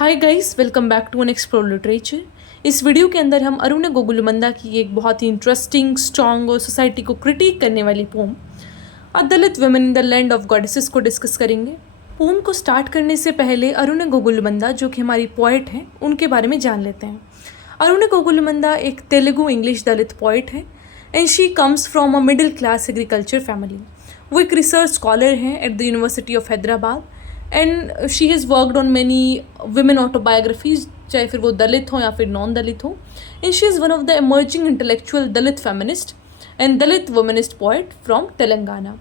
Hi guys, welcome back to an explore literature. इस video के अंदर हम अरुण गोगुलमंदा की एक बहुत ही इंटरेस्टिंग, स्ट्रॉन्ग और सोसाइटी को क्रिटिक करने वाली poem a Dalit women in the land of goddesses को डिस्कस करेंगे। पोम को स्टार्ट करने से पहले अरुण गोगुलमंदा, जो कि हमारी पोइट हैं, उनके बारे में जान लेते हैं। अरुण गोगुलमंदा एक तेलुगु इंग्लिश दलित पोइट है and she comes from a middle class agriculture family. वो एक रिसर्च स्कॉलर हैं at the university of Hyderabad and she has worked on many women autobiographies, चाहे फिर वो दलित हो या फिर नॉन दलित हो। And she is one of the emerging intellectual Dalit feminist and Dalit womanist poet from Telangana.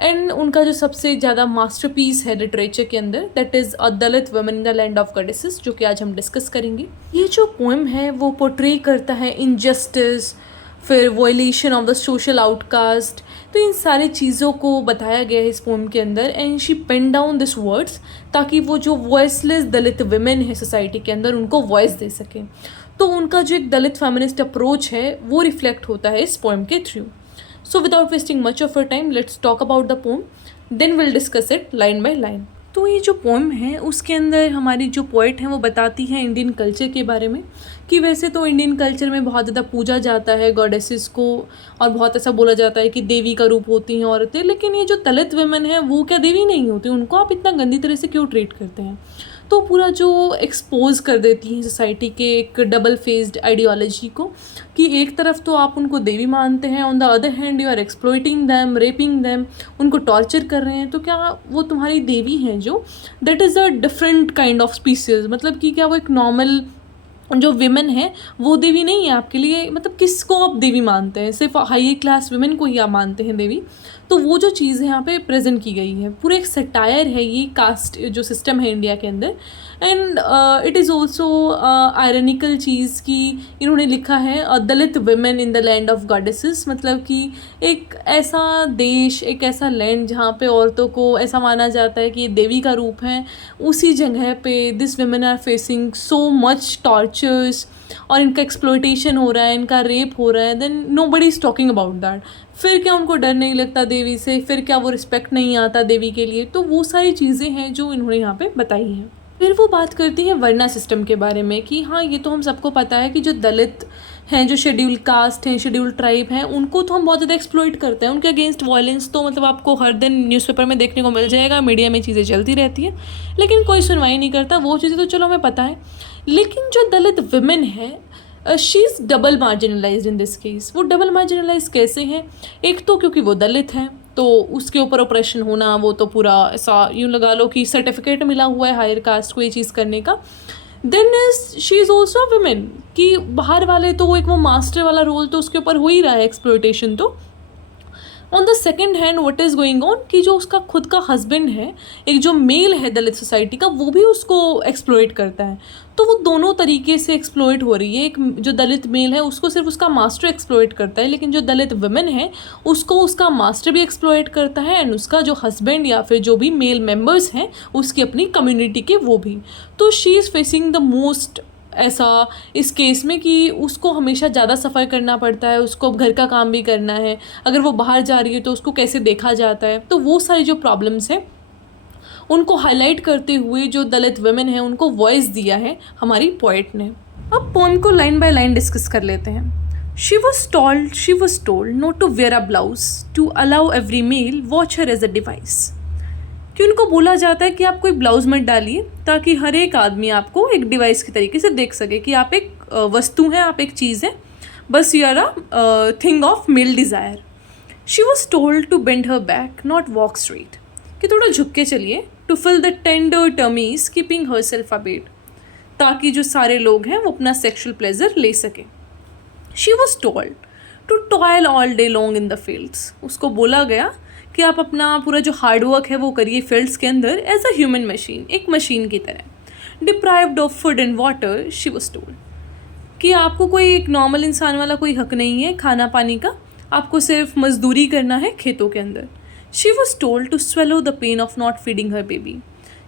And उनका जो सबसे ज़्यादा मास्टरपीस है लिटरेचर के अंदर, that is a Dalit women in the land of goddesses, जो कि आज हम डिस्कस करेंगे। ये जो पोएम है वो पोर्ट्रे करता है इनजस्टिस, फिर violation of the social outcast, तो इन सारी चीज़ों को बताया गया है इस पोएम के अंदर। And she pen down this words ताकि वो जो वॉइसलेस दलित विमेन है सोसाइटी के अंदर, उनको वॉइस दे सकें। तो उनका जो एक दलित फेमिनिस्ट अप्रोच है वो रिफ्लेक्ट होता है इस पोएम के through. So without wasting much of your time, let's talk about the poem, then will discuss it line by line. तो ये जो पोएम है उसके अंदर हमारी जो पोइट हैं वो बताती हैं इंडियन कल्चर के बारे में, कि वैसे तो इंडियन कल्चर में बहुत ज़्यादा पूजा जाता है गॉडेसेस को, और बहुत ऐसा बोला जाता है कि देवी का रूप होती हैं औरतें, लेकिन ये जो दलित वुमेन है वो क्या देवी नहीं होती? उनको आप इतना गंदी तरह से क्यों ट्रीट करते हैं? तो पूरा जो एक्सपोज कर देती हैं सोसाइटी के एक डबल फेस्ड आइडियोलॉजी को, कि एक तरफ तो आप उनको देवी मानते हैं, on the other hand you are exploiting them, raping them, उनको टॉर्चर कर रहे हैं। तो क्या वो तुम्हारी देवी हैं जो that is a different kind of species? मतलब कि क्या वो एक नॉर्मल जो विमेन है वो देवी नहीं है आपके लिए? मतलब किसको आप देवी मानते हैं? सिर्फ हाई क्लास विमेन को ही आप मानते हैं देवी? तो वो जो चीज़ है यहाँ पे प्रेजेंट की गई है, पूरा एक सटायर है ये कास्ट जो सिस्टम है इंडिया के अंदर। And it is also ironical चीज़ कि इन्होंने लिखा है Dalit women in the land of goddesses, मतलब कि एक ऐसा देश, एक ऐसा लैंड जहाँ पे औरतों को ऐसा माना जाता है कि देवी का रूप है, उसी जगह पे this women are facing so much tortures, और इनका एक्सप्लॉइटेशन हो रहा है, इनका रेप हो रहा है। Then nobody is talking about that. फिर क्या उनको डर नहीं लगता देवी से? फिर क्या वो रिस्पेक्ट नहीं आता देवी के लिए? तो वो सारी चीज़ें हैं जो इन्होंने यहाँ पे बताई हैं। फिर वो बात करती है वर्ना सिस्टम के बारे में, कि हाँ ये तो हम सबको पता है कि जो दलित हैं, जो शेड्यूल कास्ट हैं, शेड्यूल ट्राइब हैं, उनको तो हम बहुत ज़्यादा एक्सप्लॉइट करते हैं। उनके अगेंस्ट वायलेंस तो मतलब आपको हर दिन न्यूज़पेपर में देखने को मिल जाएगा, मीडिया में चीज़ें चलती रहती हैं, लेकिन कोई सुनवाई नहीं करता। वो चीज़ें तो चलो हमें पता है, लेकिन जो दलित विमेन है she is double marginalised in this case. वो डबल मार्जिनलाइज कैसे हैं? एक तो क्योंकि वो दलित हैं तो उसके ऊपर ऑपरेशन होना, वो तो पूरा ऐसा यूँ लगा लो कि सर्टिफिकेट मिला हुआ है हायर कास्ट को ये चीज़ करने का। Then is she is also women, कि बाहर वाले तो एक वो मास्टर वाला रोल तो उसके ऊपर हो ही रहा है, एक्सप्लॉइटेशन। तो on the second hand what is going on, कि जो उसका खुद का हस्बैंड है, एक जो मेल है दलित सोसाइटी का, वो भी उसको एक्सप्लॉइट करता है। तो वो दोनों तरीके से एक्सप्लॉइट हो रही है। एक जो दलित मेल है उसको सिर्फ उसका मास्टर एक्सप्लॉइट करता है, लेकिन जो दलित वुमेन है उसको उसका मास्टर भी एक्सप्लॉइट करता है, एंड उसका जो हस्बैंड या फिर जो भी मेल मेम्बर्स हैं उसकी अपनी कम्युनिटी के, वो भी। तो she is facing the most ऐसा इस केस में कि उसको हमेशा ज़्यादा सफ़र करना पड़ता है, उसको अब घर का काम भी करना है, अगर वो बाहर जा रही है तो उसको कैसे देखा जाता है। तो वो सारी जो प्रॉब्लम्स हैं उनको हाईलाइट करते हुए जो दलित वुमेन है उनको वॉइस दिया है हमारी पोएट ने। अब पोएम को लाइन बाय लाइन डिस्कस कर लेते हैं। She was told not to wear a blouse to allow every male watch her as a device, कि उनको बोला जाता है कि आप कोई ब्लाउज मत डालिए ताकि हर एक आदमी आपको एक डिवाइस की तरीके से देख सके, कि आप एक वस्तु हैं, आप एक चीज़ है, बस you are a thing of male desire. She was told to bend her back not walk straight, कि थोड़ा झुक के चलिए, to fill the tender tummies keeping herself abate, ताकि जो सारे लोग हैं वो अपना सेक्शुअल प्लेजर ले सकें। She was told to toil all day long in the fields, उसको बोला गया कि आप अपना पूरा जो हार्डवर्क है वो करिए फील्ड्स के अंदर एज अ ह्यूमन मशीन, एक मशीन की तरह। Deprived of food and water, she was told, कि आपको कोई एक नॉर्मल इंसान वाला कोई हक नहीं है खाना पानी का, आपको सिर्फ मजदूरी करना है खेतों के अंदर। She was told to swallow the pain of not feeding her baby,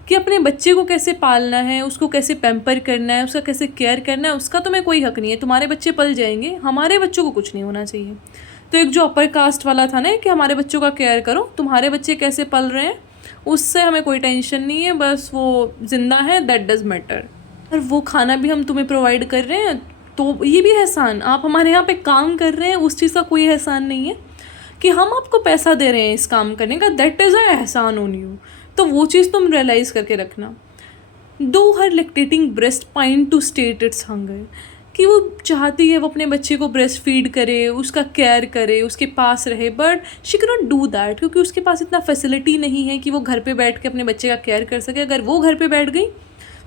कि अपने बच्चे को कैसे पालना है, उसको कैसे पैम्पर करना है, उसका कैसे केयर करना है, उसका तुम्हें कोई हक नहीं है। तुम्हारे बच्चे पल जाएंगे, हमारे बच्चों को कुछ नहीं होना चाहिए। तो एक जो अपर कास्ट वाला था ना कि हमारे बच्चों का केयर करो, तुम्हारे बच्चे कैसे पल रहे हैं उससे हमें कोई टेंशन नहीं है, बस वो जिंदा है, दैट डज मैटर। और वो खाना भी हम तुम्हें प्रोवाइड कर रहे हैं, तो ये भी एहसान। आप हमारे यहाँ पे काम कर रहे हैं, उस चीज़ का कोई एहसान नहीं है। कि हम आपको पैसा दे रहे हैं इस काम करने का, दैट इज़ अ एहसान ऑन यू। तो वो चीज़ तुम रियलाइज़ करके रखना। To her lactating breast pine to state its hunger, कि वो चाहती है वो अपने बच्चे को ब्रेस्ट फीड करे, उसका केयर करे, उसके पास रहे, but she can not do that क्योंकि उसके पास इतना फैसिलिटी नहीं है कि वो घर पे बैठ के अपने बच्चे का केयर कर सके। अगर वो घर पे बैठ गई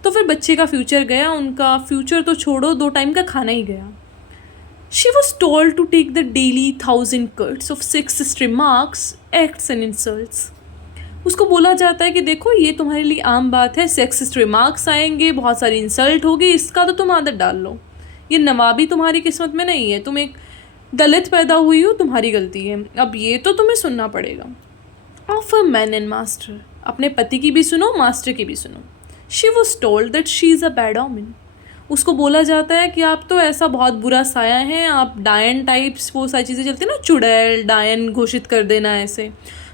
तो फिर बच्चे का फ्यूचर गया, उनका फ्यूचर तो छोड़ो, 2 टाइम का खाना ही गया। She was told to take the daily 1,000 cuts of sexist remarks, acts and insults. उसको बोला जाता है कि देखो ये तुम्हारे लिए आम बात है, सेक्सिस्ट रिमार्क्स आएंगे, बहुत सारी इंसल्ट होगी, इसका तो तुम आदत डाल लो। ये नवाबी तुम्हारी किस्मत में नहीं है, तुम एक दलित पैदा हुई हो, तुम्हारी गलती है, अब ये तो तुम्हें सुनना पड़ेगा। Of a man and master, अपने पति की भी सुनो, मास्टर की भी सुनो। She was told that she is a bad omen. उसको बोला जाता है कि आप तो ऐसा बहुत बुरा साया हैं, आप डायन टाइप्स, वो सारी चीज़ें चलती हैं ना, चुड़ैल डायन घोषित कर देना ऐसे,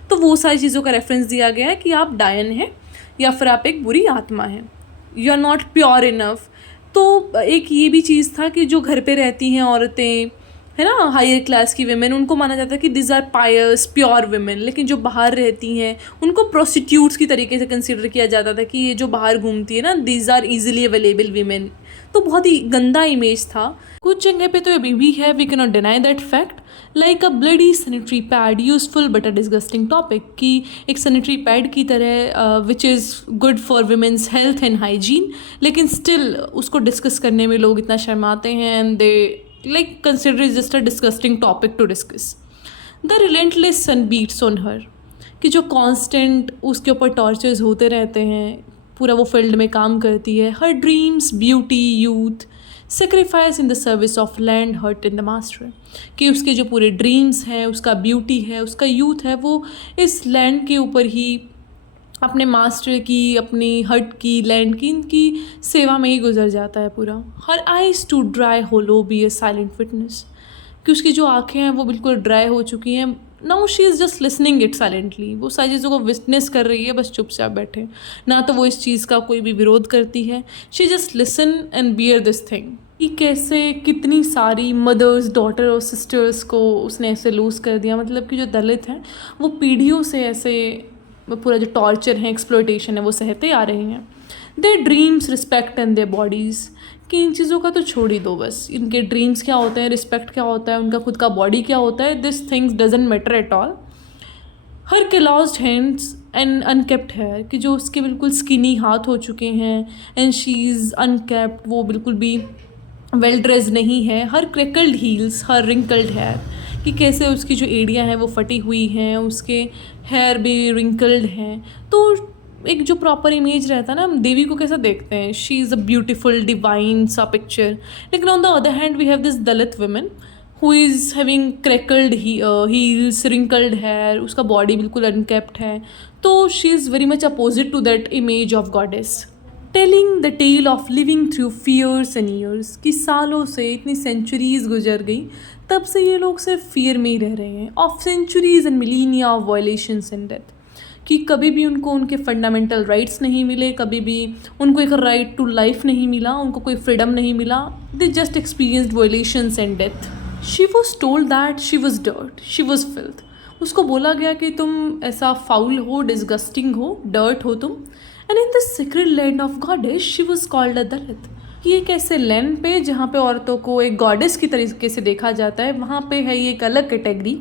तो वो सारी चीज़ों का रेफरेंस दिया गया है कि आप डायन हैं या फिर आप एक बुरी आत्मा हैं, you are not pure enough. तो एक ये भी चीज़ था कि जो घर पे रहती हैं औरतें, है ना, हायर क्लास की विमेन, उनको माना जाता है कि this are pious pure women, लेकिन जो बाहर रहती हैं उनको प्रोस्टिट्यूट्स की तरीके से कंसिडर किया जाता था कि ये जो बाहर घूमती है ना, this are easily available women. तो बहुत ही गंदा इमेज था। कुछ जगह पे तो अभी भी है, we can not deny that fact, like a bloody sanitary pad, useful but a disgusting topic, कि एक सैनिटरी पैड की तरह which is good for womens health and hygiene, लेकिन स्टिल उसको डिस्कस करने में लोग इतना शर्माते हैं, and they like consider is just a disgusting topic to discuss. The relentless sun beats on her, कि जो कॉन्स्टेंट उसके ऊपर टॉर्चर्स होते रहते हैं, पूरा वो फील्ड में काम करती है। Her dreams, beauty, youth, sacrifice in the service of land, hurt in the master, कि उसके जो पूरे ड्रीम्स हैं, उसका ब्यूटी है, उसका यूथ है, वो इस लैंड के ऊपर ही अपने मास्टर की, अपनी हट की, लैंड की, इनकी सेवा में ही गुजर जाता है पूरा। Her eyes to dry hollow be a silent witness, कि उसकी जो आँखें हैं वो बिल्कुल ड्राई हो चुकी हैं। Now she is just listening it silently, वो सारी चीज़ों को विटनेस कर रही है, बस चुपचाप बैठे, ना तो वो इस चीज़ का कोई भी विरोध करती है। She just listen and bear this thing, कि कैसे कितनी सारी मदर्स, डॉटर और सिस्टर्स को उसने ऐसे लूज़ कर दिया। मतलब कि जो दलित हैं वो पीढ़ियों से ऐसे पूरा जो टॉर्चर है, एक्सप्लॉयटेशन है, वो सहते आ रहे हैं। Their dreams, respect and their bodies, कि इन चीज़ों का तो छोड़ ही दो, बस इनके ड्रीम्स क्या होते हैं, रिस्पेक्ट क्या होता है, उनका खुद का बॉडी क्या होता है, this things doesn't matter at all. Her clawed hands and unkempt hair, कि जो उसके बिल्कुल स्किनी हाथ हो चुके हैं, एंड शी इज़ अनकेप्ट, वो बिल्कुल भी वेल ड्रेस नहीं है। हर क्रेकल्ड हील्स, हर रिंकल्ड हेयर, कि कैसे उसकी जो एड़ियाँ हैं वो फटी हुई हैं, उसके हेयर भी रिंकल्ड हैं। तो एक जो प्रॉपर इमेज रहता है ना, हम देवी को कैसा देखते हैं, she is a beautiful divine सा पिक्चर, लेकिन on the other hand we have this Dalit women who is having crackled heels, wrinkled hair, उसका बॉडी बिल्कुल अनकेप्ट है। तो she is very much opposite to that image of goddess. Telling the tale of living through fears and years, कि सालों से, इतनी centuries गुजर गई, तब से ये लोग सिर्फ फियर में ही रह रहे हैं, of centuries and millennia of violations and death, कि कभी भी उनको उनके फंडामेंटल राइट्स नहीं मिले, कभी भी उनको एक राइट टू लाइफ नहीं मिला, उनको कोई फ्रीडम नहीं मिला, they just experienced violations and death. She was told that she was dirt, she was filth, उसको बोला गया कि तुम ऐसा फाउल हो, डिस्गस्टिंग हो, डर्ट हो तुम। And in the secret land of goddess she was called a Dalit, कि एक ऐसे लैंड पे जहाँ पे औरतों को एक गॉडेस की तरीके से देखा जाता है, वहाँ पे है ये एक अलग कैटेगरी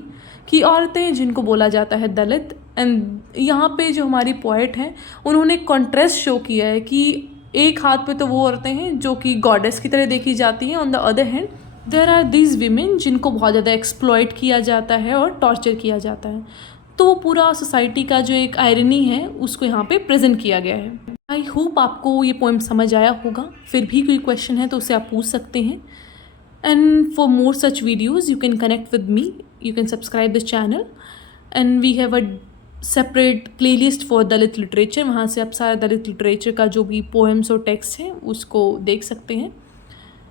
की औरतें जिनको बोला जाता है दलित। एंड यहाँ पे जो हमारी पोएट हैं उन्होंने कॉन्ट्रास्ट शो किया है कि एक हाथ पे तो वो औरतें हैं जो कि गॉडेस की तरह देखी जाती हैं, on the other hand there are these women जिनको बहुत ज़्यादा एक्सप्लॉइट किया जाता है और टॉर्चर किया जाता है। तो वो पूरा सोसाइटी का जो एक आयरनी है उसको यहाँ पे प्रेजेंट किया गया है। आई होप आपको ये पोएम समझ आया होगा। फिर भी कोई क्वेश्चन है तो उसे आप पूछ सकते हैं। And for more such videos you can connect with me, you can subscribe this channel and we have a separate playlist for Dalit literature, वहाँ से आप सारा दलित लिटरेचर का जो भी पोएम्स और टेक्स्ट हैं उसको देख सकते हैं।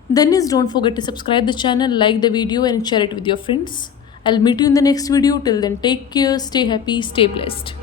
Then is don't forget to subscribe the channel, like the video and share it with your friends. I'll meet you in the next video. Till then, take care, stay happy, stay blessed.